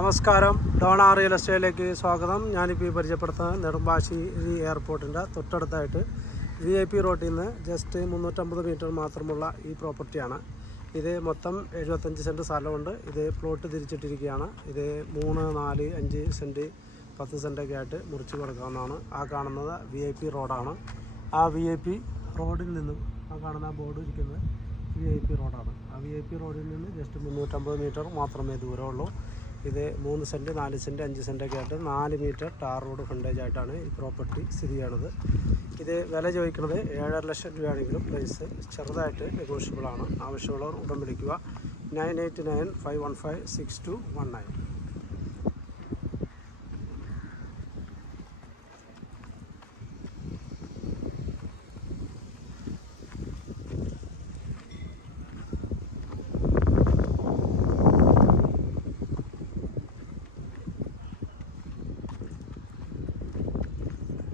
നമസ്കാരം, Donna real എസ്റ്റേറ്റിലേക്ക് സ്വാഗതം. ഞാനിപ്പോൾ പരിചയപ്പെടുത്തുന്നത് നെടുമ്പാശ്ശേരി എയർപോർട്ടിൻ്റെ തൊട്ടടുത്തായിട്ട് VIP റോഡിൽ നിന്ന് ജസ്റ്റ് 350 മീറ്റർ മാത്രമുള്ള ഈ പ്രോപ്പർട്ടിയാണ്. ഇത് മൊത്തം 75 സെൻറ്റ് സ്ഥലമുണ്ട്. ഇത് പ്ലോട്ട് തിരിച്ചിട്ടിരിക്കുകയാണ്. ഇത് 3, 4, 5 സെൻറ്റ് 10 സെൻറ്റൊക്കെ ആയിട്ട് മുറിച്ച് കൊടുക്കാവുന്നതാണ്. ആ കാണുന്നത് VIP റോഡാണ്. ആ VIP റോഡിൽ നിന്നും ആ കാണുന്ന ബോർഡ് ഇരിക്കുന്നത് VIP റോഡാണ്. ആ VIP റോഡിൽ നിന്ന് ജസ്റ്റ് 350 മീറ്റർ മാത്രമേ ദൂരമുള്ളൂ. ഇത് 3 സെൻറ്റ് 4 സെൻറ്റ് 5 സെൻറ്റൊക്കെ ആയിട്ട് 4 മീറ്റർ ടാർ റോഡ് ഫ്രണ്ടേജ് ആയിട്ടാണ് ഈ പ്രോപ്പർട്ടി സ്ഥിതി ചെയ്യണത്. ഇത് വില ചോദിക്കുന്നത് 7.5 ലക്ഷം രൂപയാണെങ്കിലും പ്രൈസ് ചെറുതായിട്ട് നെഗോഷ്യബിളാണ്. ആവശ്യമുള്ളവർ ഉടൻ വിളിക്കുക. 9895156219.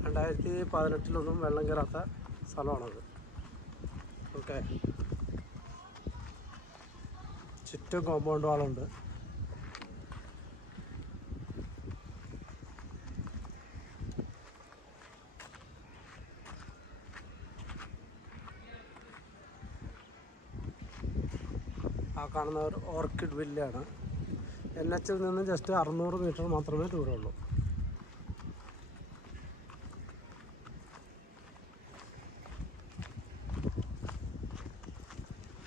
രണ്ടായിരത്തി 18 വെള്ളം കയറാത്ത സ്ഥലമാണത്. ഓക്കെ, ചുറ്റും കോമ്പൗണ്ട് വാളുണ്ട്. ആ കാണുന്ന ഒരു ഓർക്കിഡ് വില്ലയാണ്. NH ൽ നിന്ന് ജസ്റ്റ് 600 മീറ്റർ മാത്രമേ ദൂരമുള്ളൂ.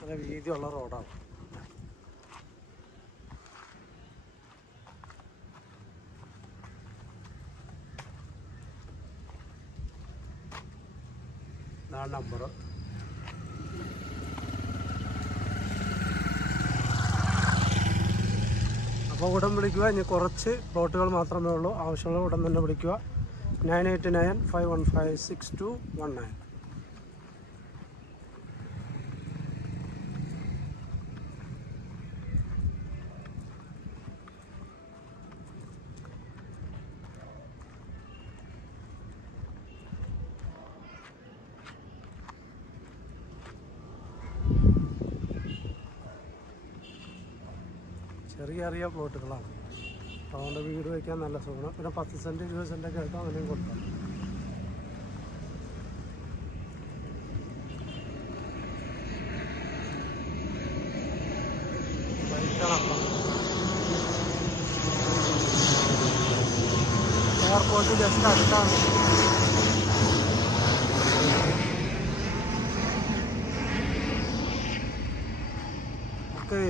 നല്ല വീതിയുള്ള റോഡാണ്. ഇതാണ് നമ്പർ. അപ്പോൾ ഉടൻ വിളിക്കുക. ഇനി കുറച്ച് പ്ലോട്ടുകൾ മാത്രമേ ഉള്ളൂ. ആവശ്യമുള്ള ഉടൻ തന്നെ വിളിക്കുക. 9895156219. ചെറിയ പ്ലോട്ടുകളാണ്. അതുകൊണ്ട് വീട് വയ്ക്കാൻ നല്ല സുഖമാണ്. പിന്നെ 10 സെൻറ്റ് 20 സെൻറ്റൊക്കെ ആയിട്ട് അങ്ങനെയും കൊടുക്കാം. എയർപോർട്ട് ജസ്റ്റ് അടുത്താണ്. ഓക്കെ.